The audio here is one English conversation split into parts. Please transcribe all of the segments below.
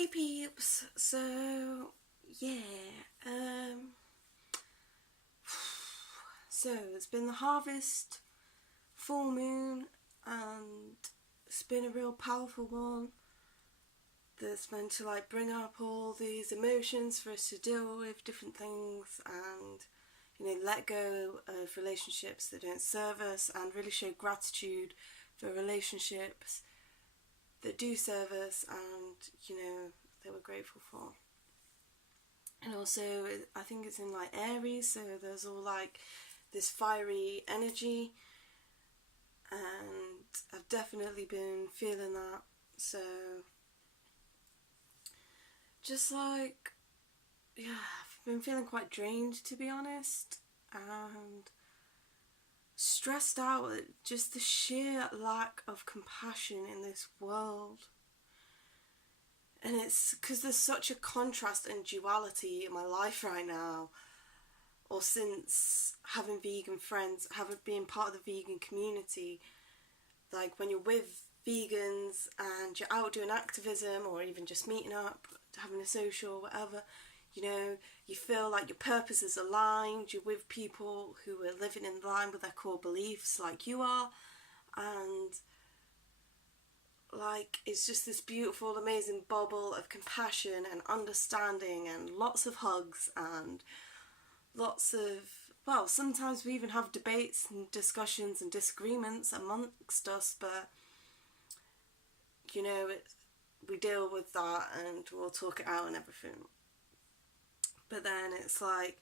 Hey peeps, so yeah, so it's been the harvest, full moon, and it's been a real powerful one that's meant to like bring up all these emotions for us to deal with different things and, you know, let go of relationships that don't serve us and really show gratitude for relationships that do serve us and, you know, that we're grateful for. And also I think it's in like Aries, so there's all like this fiery energy, and I've definitely been feeling that. So just like, yeah, I've been feeling quite drained, to be honest, and stressed out at just the sheer lack of compassion in this world. And it's because there's such a contrast and duality in my life right now, or since having vegan friends, having been part of the vegan community. Like when you're with vegans and you're out doing activism or even just meeting up, having a social, whatever, you know, you feel like your purpose is aligned, you're with people who are living in line with their core beliefs like you are, and like it's just this beautiful, amazing bubble of compassion and understanding and lots of hugs and lots of, well, sometimes we even have debates and discussions and disagreements amongst us, but you know, we deal with that and we'll talk it out and everything. But then it's like,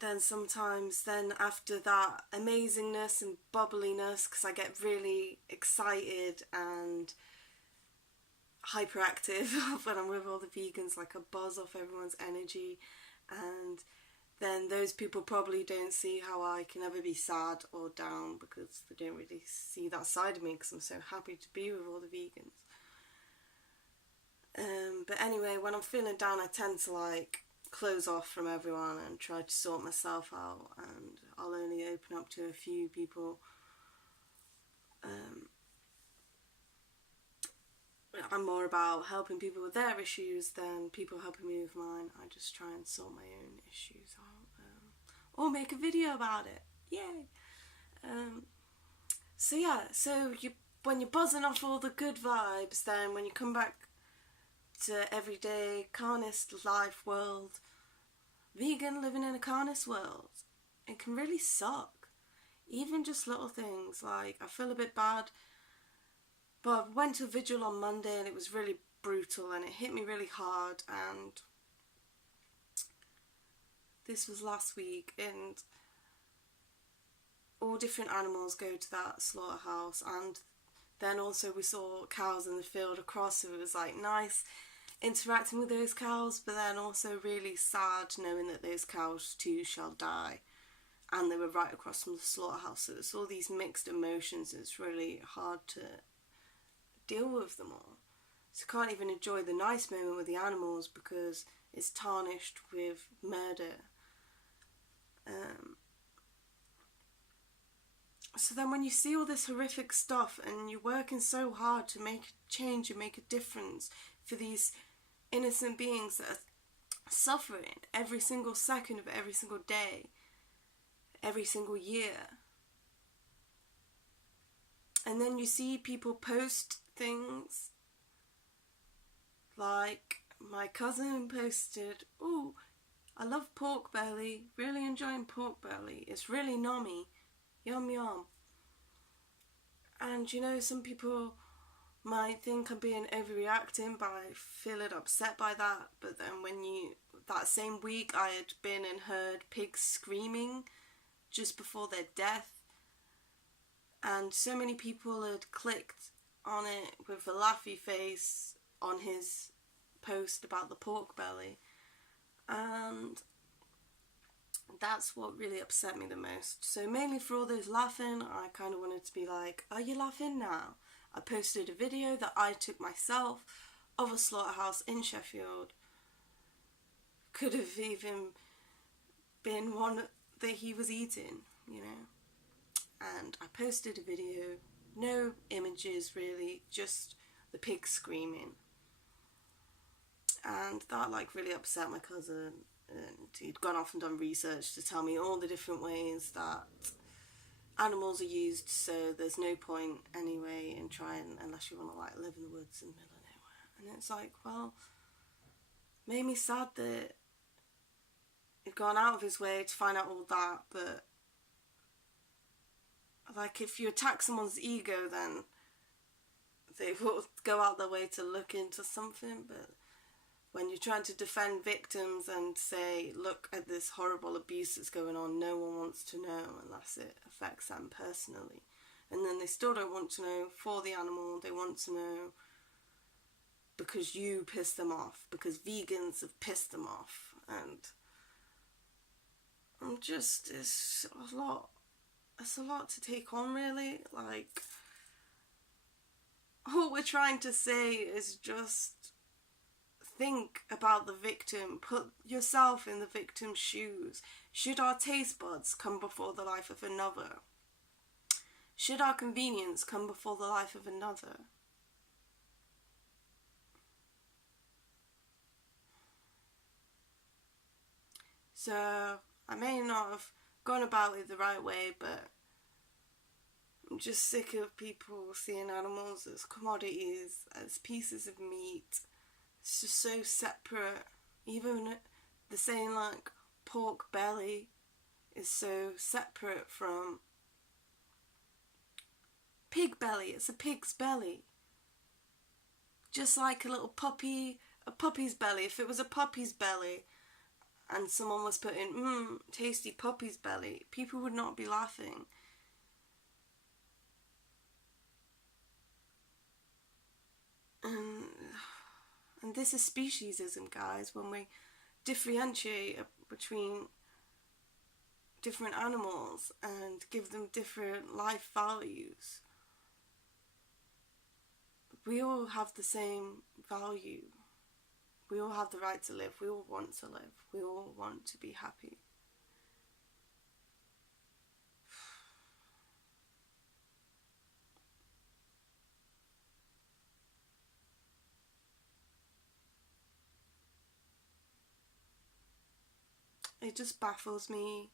then sometimes then after that amazingness and bubbliness, because I get really excited and hyperactive when I'm with all the vegans, like I buzz off everyone's energy, and then those people probably don't see how I can ever be sad or down because they don't really see that side of me because I'm so happy to be with all the vegans. But anyway, when I'm feeling down, I tend to like close off from everyone and try to sort myself out, and I'll only open up to a few people. I'm more about helping people with their issues than people helping me with mine. I just try and sort my own issues out, or make a video about it. Yay! So yeah, so when you're buzzing off all the good vibes, then when you come back to everyday carnist life world, vegan living in a carnist world, it can really suck. Even just little things, like I feel a bit bad, but I went to a vigil on Monday and it was really brutal and it hit me really hard, and this was last week, and all different animals go to that slaughterhouse, and then also we saw cows in the field across, so it was like nice interacting with those cows, but then also really sad knowing that those cows too shall die, and they were right across from the slaughterhouse. So it's all these mixed emotions. It's really hard to deal with them all. So you can't even enjoy the nice moment with the animals because it's tarnished with murder. So then when you see all this horrific stuff and you're working so hard to make a change and make a difference for these innocent beings that are suffering every single second of every single day, every single year, and then you see people post things like my cousin posted, "Oh, I love pork belly, really enjoying pork belly, it's really nummy, yum yum." And you know, some people might think I'm being overreacting by feeling upset by that, but then that same week I had been and heard pigs screaming just before their death, and so many people had clicked on it with a laughy face on his post about the pork belly, and that's what really upset me the most. So mainly for all those laughing, I kind of wanted to be like, are you laughing now? I posted a video that I took myself of a slaughterhouse in Sheffield. Could have even been one that he was eating, you know. And I posted a video, no images really, just the pig screaming. And that like really upset my cousin, and he'd gone off and done research to tell me all the different ways that animals are used, so there's no point anyway in trying unless you want to like live in the woods in the middle of nowhere. And it's like, well, made me sad that he'd gone out of his way to find out all that, but like if you attack someone's ego, then they will go out their way to look into something. But when you're trying to defend victims and say, look at this horrible abuse that's going on, no one wants to know unless it affects them personally. And then they still don't want to know for the animal, they want to know because you pissed them off, because vegans have pissed them off. And I'm just, it's a lot to take on, really. Like, all we're trying to say is just think about the victim. Put yourself in the victim's shoes. Should our taste buds come before the life of another? Should our convenience come before the life of another? So I may not have gone about it the right way, but I'm just sick of people seeing animals as commodities, as pieces of meat. It's just so separate. Even the saying like pork belly is so separate from pig belly. It's a pig's belly. Just like a little puppy, a puppy's belly. If it was a puppy's belly and someone was putting, tasty puppy's belly, people would not be laughing. And this is speciesism, guys, when we differentiate between different animals and give them different life values. We all have the same value. We all have the right to live. We all want to live. We all want to be happy. It just baffles me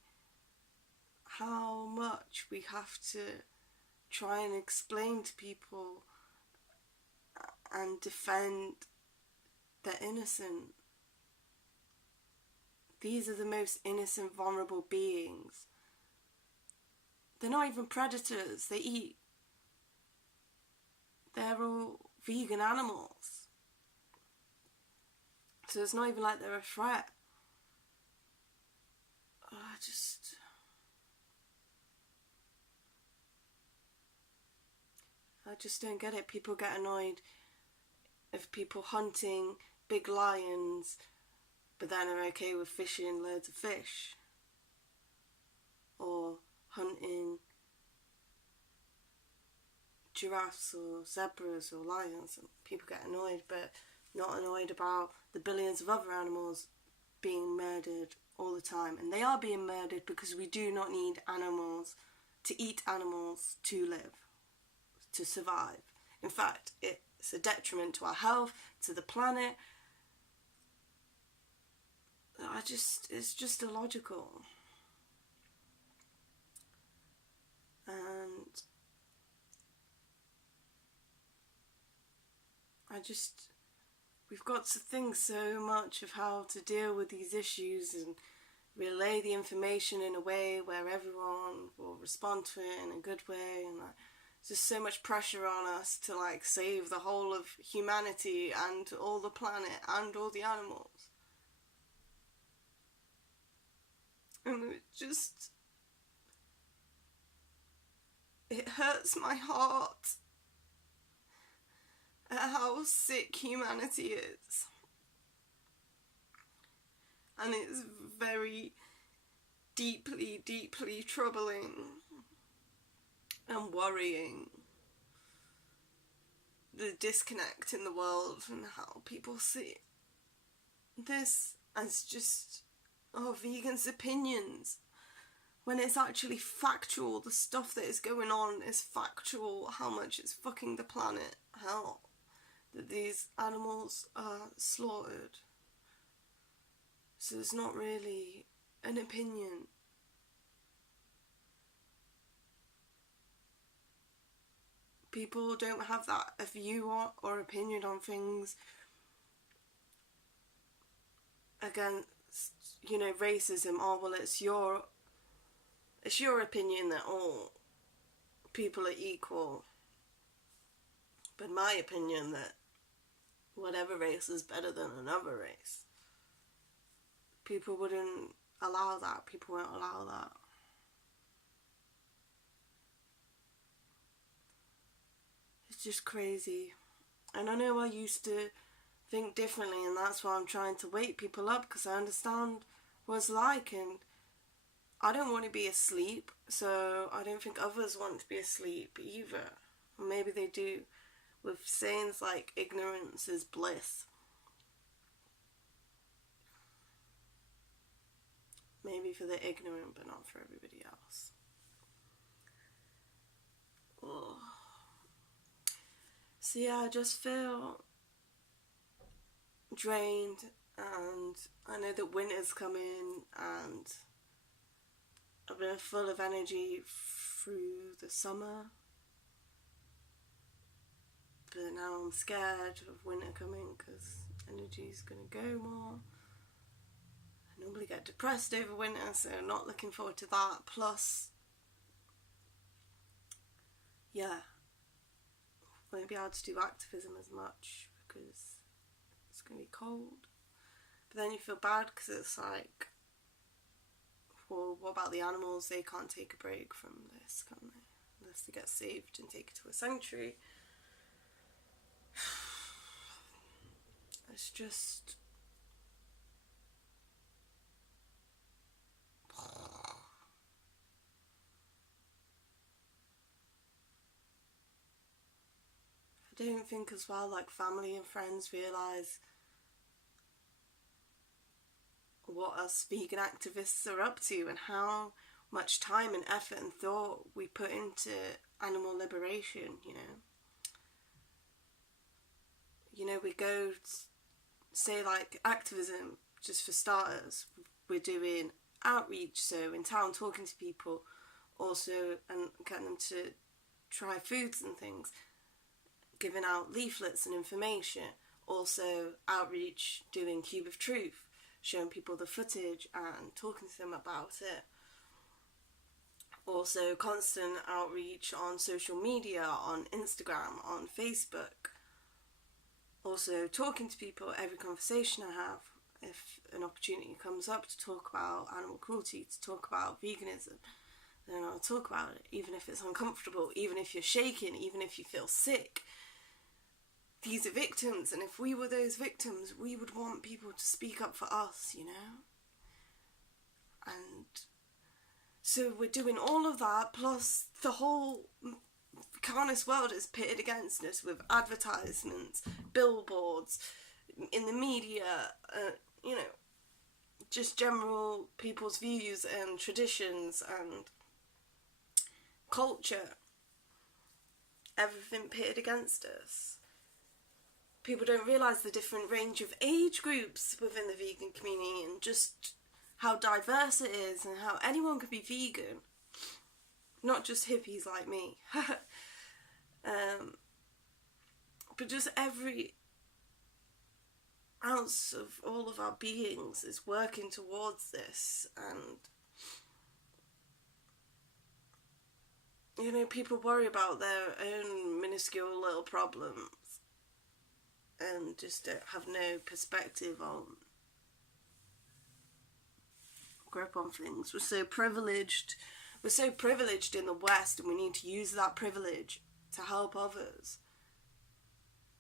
how much we have to try and explain to people and defend their innocent. These are the most innocent, vulnerable beings. They're not even predators. They eat. They're all vegan animals. So it's not even like they're a threat. I just don't get it. People get annoyed of people hunting big lions, but then are okay with fishing loads of fish. Or hunting giraffes or zebras or lions. And people get annoyed, but not annoyed about the billions of other animals being murdered all the time. And they are being murdered because we do not need animals to eat animals to live, to survive. In fact, it's a detriment to our health, to the planet. It's just illogical. And we've got to think so much of how to deal with these issues and relay the information in a way where everyone will respond to it in a good way. And there's just so much pressure on us to like save the whole of humanity and all the planet and all the animals. And it hurts my heart at how sick humanity is. And it's very deeply, deeply troubling and worrying, the disconnect in the world and how people see this as just, vegans' opinions, when it's actually factual. The stuff that is going on is factual, how much it's fucking the planet, how that these animals are slaughtered. So it's not really an opinion. People don't have that a view or opinion on things against, racism. Oh, well, it's your opinion that all people are equal. But my opinion that whatever race is better than another race. People wouldn't allow that. People won't allow that. It's just crazy. And I know I used to think differently, and that's why I'm trying to wake people up, because I understand what it's like, and I don't want to be asleep, so I don't think others want to be asleep either. Maybe they do, with sayings like ignorance is bliss. Maybe for the ignorant, but not for everybody else. Oh. So yeah, I just feel drained, and I know that winter's coming, and I've been full of energy through the summer, but now I'm scared of winter coming because energy's going to go more. I normally get depressed over winter, so not looking forward to that. Plus, yeah, won't be able to do activism as much because it's going to be cold. But then you feel bad because it's like, well, what about the animals? They can't take a break from this, can they? Unless they get saved and taken to a sanctuary. It's just... I don't think as well, like, family and friends realise what us vegan activists are up to and how much time and effort and thought we put into animal liberation, we go, say, like, activism, just for starters, we're doing outreach, so in town talking to people, also, and getting them to try foods and things, giving out leaflets and information, also outreach, doing Cube of Truth, showing people the footage and talking to them about it. Also constant outreach on social media, on Instagram, on Facebook. Also talking to people, every conversation I have, if an opportunity comes up to talk about animal cruelty, to talk about veganism, then I'll talk about it, even if it's uncomfortable, even if you're shaking, even if you feel sick. These are victims, and if we were those victims, we would want people to speak up for us, And so we're doing all of that, plus the whole carnist world is pitted against us with advertisements, billboards, in the media, just general people's views and traditions and culture. Everything pitted against us. People don't realise the different range of age groups within the vegan community and just how diverse it is and how anyone could be vegan. Not just hippies like me. But just every ounce of all of our beings is working towards this, and people worry about their own minuscule little problems and just have no perspective on grip on things. We're so privileged in the West, and we need to use that privilege to help others,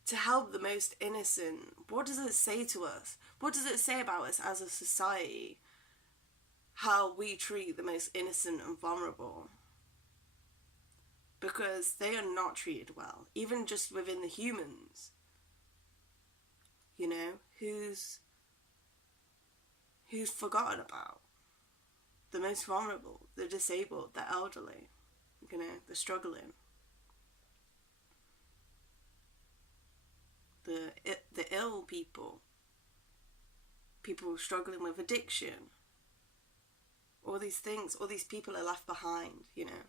to help the most innocent. What does it say to us? What does it say about us as a society? How we treat the most innocent and vulnerable. Because they are not treated well, even just within the humans. Who's forgotten about? The most vulnerable, the disabled, the elderly, the struggling. The people struggling with addiction, all these things, all these people are left behind, you know.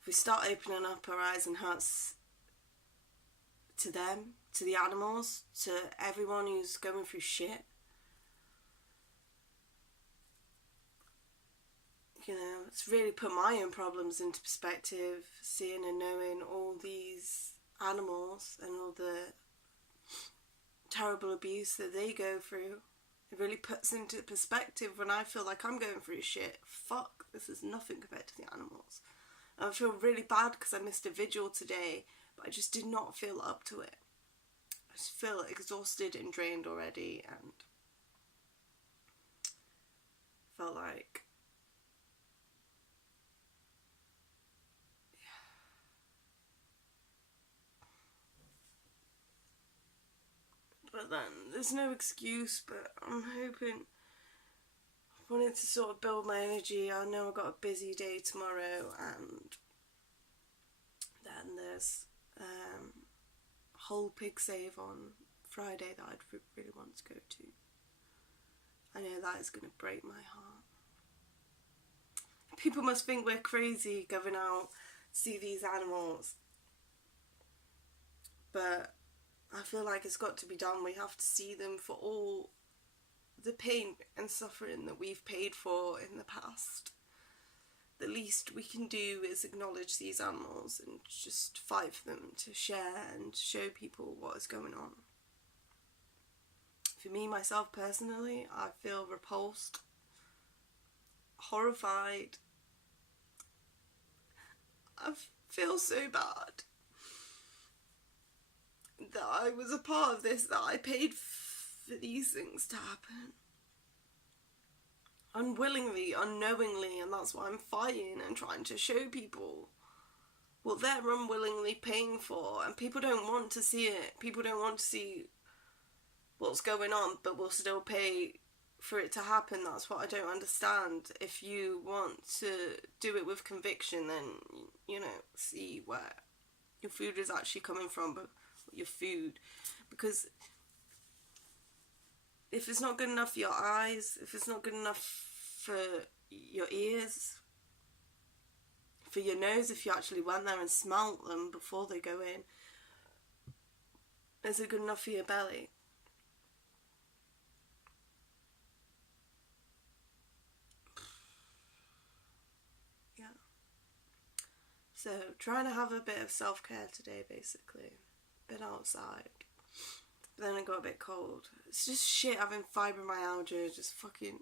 If we start opening up our eyes and hearts to them, to the animals, to everyone who's going through shit, you know, it's really put my own problems into perspective, seeing and knowing all these animals and all the terrible abuse that they go through. It really puts into perspective when I feel like I'm going through shit. Fuck, this is nothing compared to the animals. And I feel really bad because I missed a vigil today, but I just did not feel up to it. I just feel exhausted and drained already, and felt like, but then there's no excuse, but I'm hoping, I wanted to sort of build my energy. I know I've got a busy day tomorrow, and then there's whole pig save on Friday that I'd really want to go to. I know that is going to break my heart. People must think we're crazy going out to see these animals, but I feel like it's got to be done. We have to see them for all the pain and suffering that we've paid for in the past. The least we can do is acknowledge these animals and just fight for them, to share and show people what is going on. For me, myself personally, I feel repulsed, horrified. I feel so bad that I was a part of this, that I paid for these things to happen. Unwillingly, unknowingly, and that's why I'm fighting and trying to show people what they're unwillingly paying for, and people don't want to see it. People don't want to see what's going on, but will still pay for it to happen. That's what I don't understand. If you want to do it with conviction, then, you know, see where your food is actually coming from, but your food, because if it's not good enough for your eyes, if it's not good enough for your ears, for your nose, if you actually went there and smelt them before they go in, is it good enough for your belly? Yeah. So, trying to have a bit of self-care today, basically. Been outside. But then it got a bit cold. It's just shit having fibromyalgia, just fucking...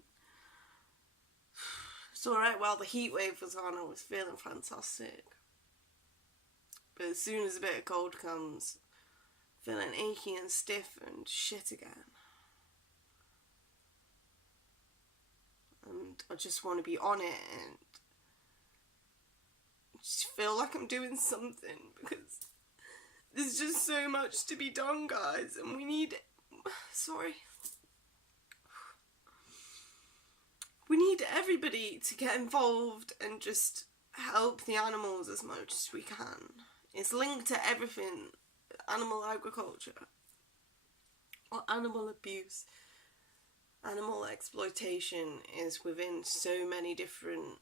It's alright while the heat wave was on, I was feeling fantastic. But as soon as a bit of cold comes, feeling achy and stiff and shit again. And I just want to be on it and just feel like I'm doing something, because there's just so much to be done, guys, and we need... Sorry. We need everybody to get involved and just help the animals as much as we can. It's linked to everything. Animal agriculture, or animal abuse. Animal exploitation is within so many different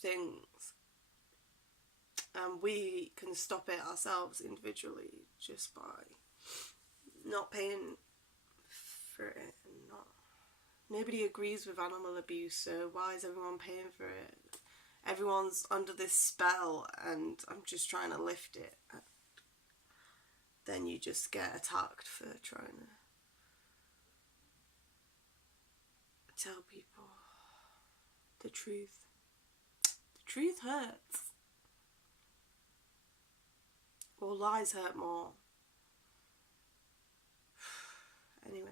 things. And we can stop it ourselves individually just by not paying for it. And not... Nobody agrees with animal abuse, so why is everyone paying for it? Everyone's under this spell, and I'm just trying to lift it. Then you just get attacked for trying to tell people the truth. The truth hurts. Or lies hurt more. Anyway.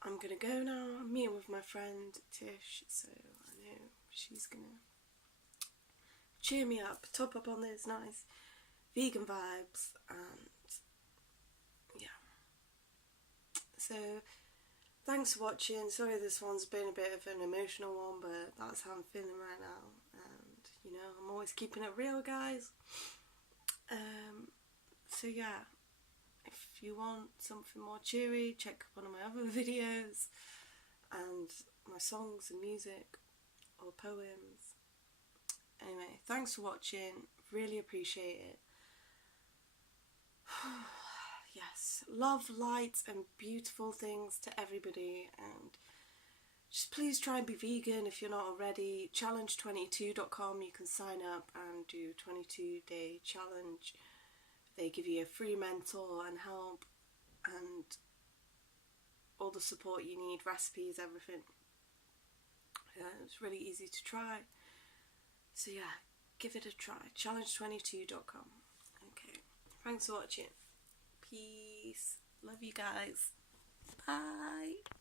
I'm gonna go now. I'm meeting with my friend Tish, so I know she's gonna cheer me up, top up on those nice vegan vibes, and yeah. So, thanks for watching. Sorry this one's been a bit of an emotional one, but that's how I'm feeling right now. And, you know, I'm always keeping it real, guys. So yeah, if you want something more cheery, check one of my other videos and my songs and music or poems. Anyway, thanks for watching, really appreciate it. Yes, love, light and beautiful things to everybody, and just please try and be vegan if you're not already. Challenge22.com, you can sign up and do 22-day challenge. They give you a free mentor and help and all the support you need, recipes, everything. It's really easy to try. So yeah, give it a try. Challenge22.com. Okay, thanks for watching. Peace. Love you guys. Bye.